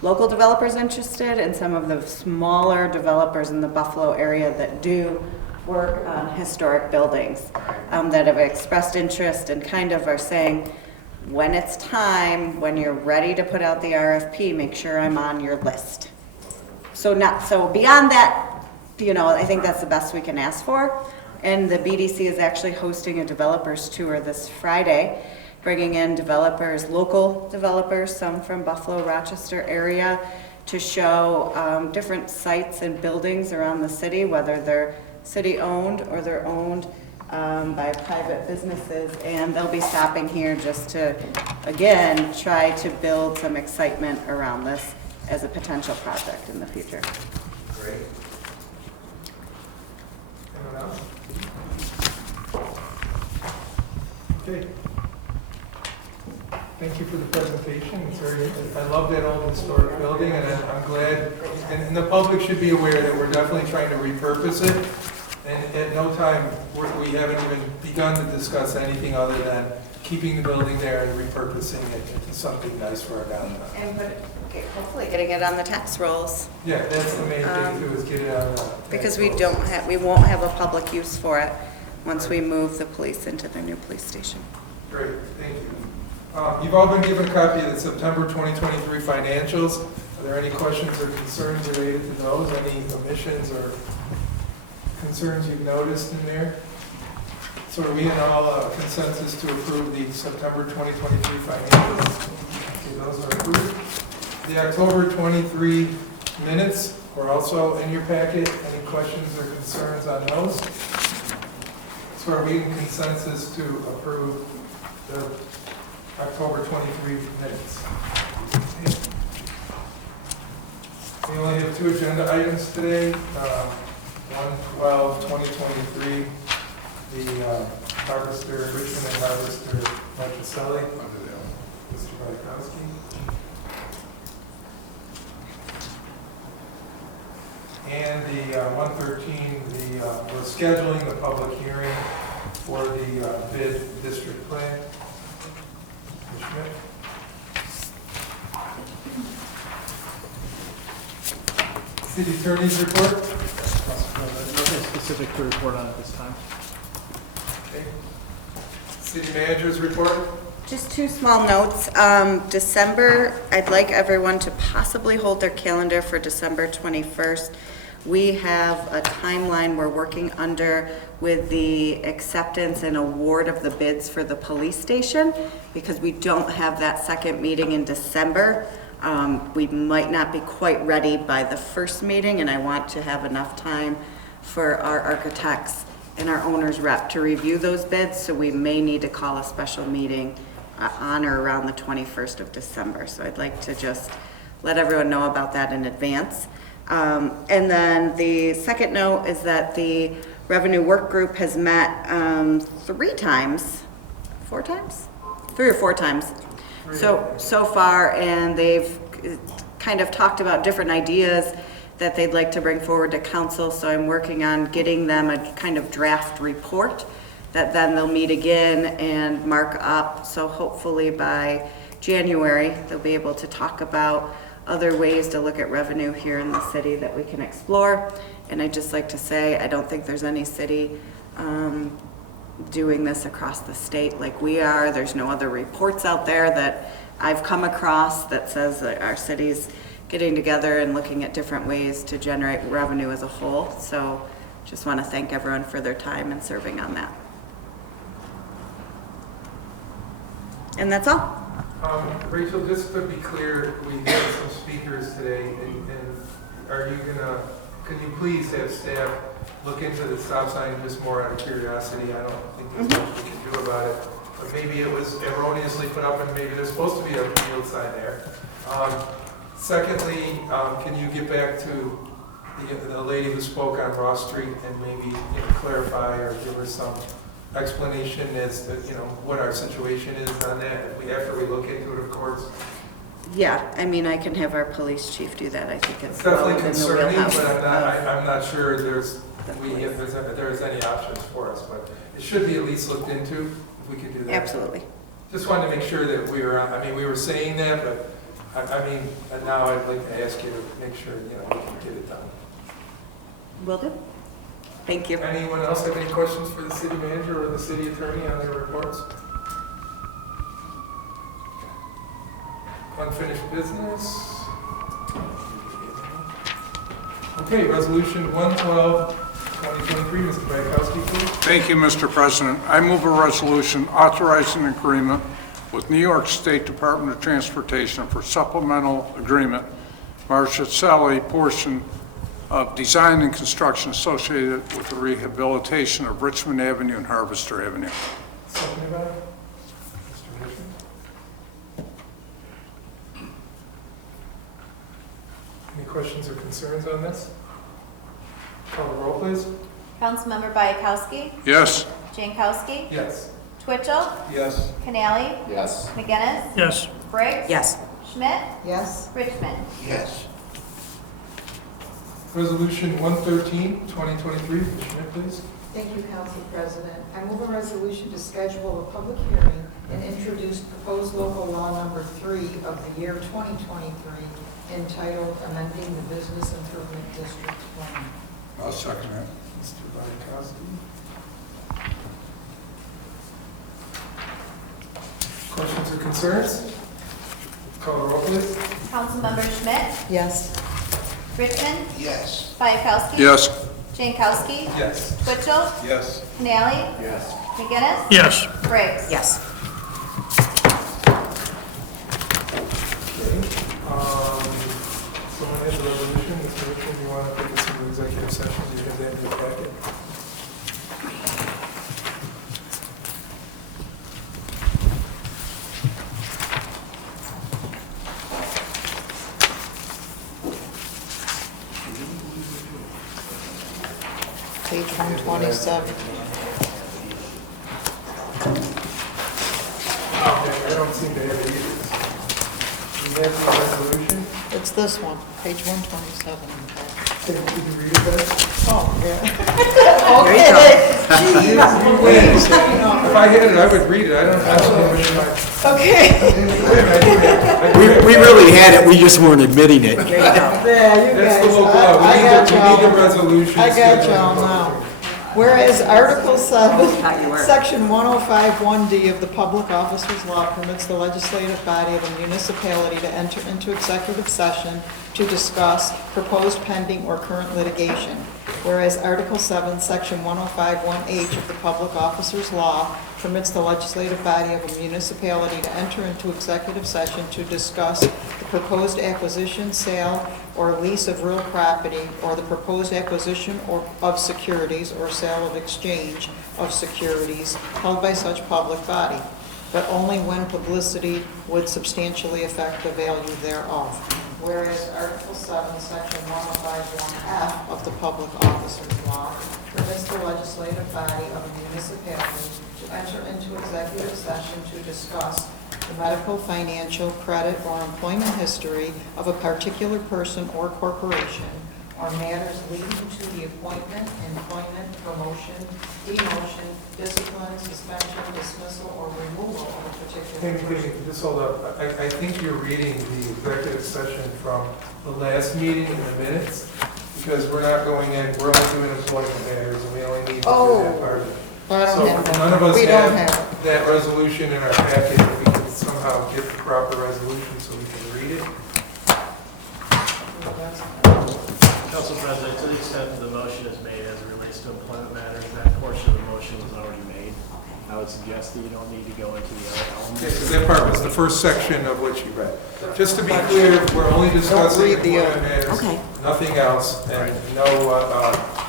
local developers interested and some of the smaller developers in the Buffalo area that do work on historic buildings that have expressed interest and kind of are saying, when it's time, when you're ready to put out the RFP, make sure I'm on your list. So beyond that, I think that's the best we can ask for. And the BDC is actually hosting a developers tour this Friday, bringing in developers, local developers, some from Buffalo, Rochester area, to show different sites and buildings around the city, whether they're city-owned or they're owned by private businesses. And they'll be stopping here just to, again, try to build some excitement around this as a potential project in the future. Great. Anyone else? Okay. Thank you for the presentation. It's very, I love that old historic building, and I'm glad, and the public should be aware that we're definitely trying to repurpose it. And at no time, we haven't even begun to discuss anything other than keeping the building there and repurposing it into something nice for our downtown. And hopefully getting it on the tax rolls. Yeah, that's the main thing too, is get it on the tax Because we rolls. we won't have a public use for it once we move the police into the new police station. Great, thank you. You've all been given a copy of the September 2023 financials. Are there any questions or concerns related to those? Any omissions or concerns you've noticed in there? So are we in all consensus to approve the September 2023 financials? Okay, those are approved. The October 23 minutes are also in your packet. Any questions or concerns on those? So are we in consensus to approve the October 23 minutes? We only have two agenda items today. 1/12/2023, the Harvester, Richmond and Harvester Monticelli. Mr. Bartkowski. And the 113, we're scheduling the public hearing for the bid district plan. Ms. Schmidt. City Attorney's report? Nothing specific to report on at this time. Okay. City Manager's report? Just two small notes. December, I'd like everyone to possibly hold their calendar for December 21st. We have a timeline we're working under with the acceptance and award of the bids for the police station. Because we don't have that second meeting in December, we might not be quite ready by the first meeting, and I want to have enough time for our architects and our owner's rep to review those bids, so we may need to call a special meeting on or around the 21st of December. So I'd like to just let everyone know about that in advance. And then the second note is that the revenue work group has met 3 times, 4 times? 3 or 4 times so far, and they've kind of talked about different ideas that they'd like to bring forward to council. So I'm working on getting them a kind of draft report that then they'll meet again and mark up. So hopefully by January, they'll be able to talk about other ways to look at revenue here in the city that we can explore. And I'd just like to say, I don't think there's any city doing this across the state like we are. There's no other reports out there that I've come across that says that our city's getting together and looking at different ways to generate revenue as a whole. So just want to thank everyone for their time and serving on that. And that's all. Rachel, just to be clear, we had some speakers today, and are you gonna, can you please have staff look into the stop sign just more out of curiosity? I don't think there's much we can do about it, but maybe it was erroneously put up and maybe there's supposed to be a yield sign there. Secondly, can you get back to the lady who spoke on Ross Street and maybe clarify or give her some explanation as to what our situation is on that, after we look into it, of course. Yeah, I mean, I can have our police chief do that. I think it's definitely well within the concerning, wheelhouse. but I'm not sure there's any options for us, but it should be at least looked into if we could do that. Absolutely. Just wanted to make sure that we were saying that, but and now I'd like to ask you to make sure we can get it done. Will do. Thank you. Anyone else have any questions for the city manager or the city attorney on their reports? Unfinished business. Okay, resolution 112, 2023, Mr. Bayakowski, please. Thank you, Mr. President. I move a resolution authorizing an agreement with New York State Department of Transportation for supplemental agreement, Marchicelli portion of design and construction associated with the rehabilitation of Richmond Avenue and Harvester Avenue. Something about it? Mr. Richmond? Any questions or concerns on this? Call the roll, please. Councilmember Bayakowski, Yes. Jankowski, Yes. Twitchell, Yes. Canali, Yes. McGinnis, Yes. Briggs, Yes. Schmidt, Yes, Richmond. Yes. Resolution 113, 2023, Mr. Schmidt, please. thank you, Council President. I move a resolution to schedule a public hearing and introduce proposed local law number 3 of the year 2023 entitled Amending the Business Improvement District Plan. I'll second that. Mr. Bayakowski. Questions or concerns? Call the roll, please. Councilmember Schmidt, Yes. Richmond, Yes. Bayakowski. Yes. Jankowski, Yes. Twitchell, Yes. Canali, Yes. McGinnis, Yes. Briggs. Yes. Okay. Someone has a resolution, Mr. Richmond, you want to take us into executive session? Do you have that in your packet? Page 127. Okay, I don't seem to have it either. Do you have the resolution? It's It's this one, page 127. Can you read it back? Oh, yeah. Okay. If I had it, I would read it. I don't know if my... Okay. We really had it, we just weren't admitting it. Yeah, you That's the guys, local law. I got We y'all. need the resolution. I got y'all now. Whereas Article 7, Section 105(1)D of the Public Officers Law permits the legislative body of a municipality to enter into executive session to discuss proposed pending or current litigation. Whereas Article 7, Section 105(1)H of the Public Officers Law permits the legislative body of a municipality to enter into executive session to discuss the proposed acquisition, sale, or lease of real property, or the proposed acquisition of securities or sale of exchange of securities held by such public body, but only when publicity would substantially affect the value thereof. Whereas Article 7, Section 105(1)F of the Public Officers Law permits the legislative body of a municipality to enter into executive session to discuss the medical, financial, credit, or employment history of a particular person or corporation, or matters leading to the appointment, employment, promotion, demotion, discipline, suspension, dismissal, or removal of a particular person. Just hold up. I think you're reading the executive session from the last meeting in the minutes, because we're not going in, we're only doing employment matters, and we only need to do that part of it. I don't have that. None of us We don't have have that resolution in our packet. If we could somehow get the proper resolution so we can read it. Council President, to the extent that the motion is made as it relates to employment matters, that portion of the motion was already made. I would suggest that you don't need to go into the other elements. Okay, so that part was the first section of what you read. Just to be clear, we're only discussing read the employment matters, nothing else, and no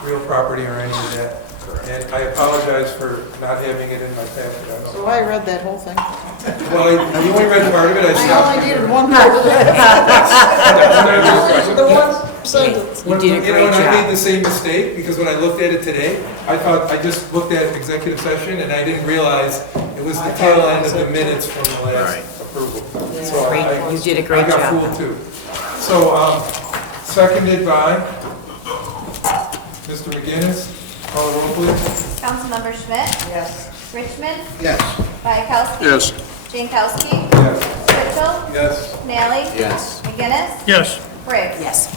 real property or any of that. And I apologize for not having it in my packet. I don't know. So I read that whole thing. Well, you only read part of it. I stopped. I only needed one part of it. The one sentence. You did a great job. I made the same mistake, because when I looked at it today, I thought, I just looked at executive session, and I didn't realize it was the tail end of the minutes from the last approval. So You did a great job. I got fooled too. So, seconded by Mr. McGinnis. Call the roll, please. Councilmember Schmidt? Yes. Richmond? Yes. Bayakowski? Yes. Jankowski? Yes. Mitchell? Yes. Nally? Yes. McGinnis? Yes. Briggs? Yes.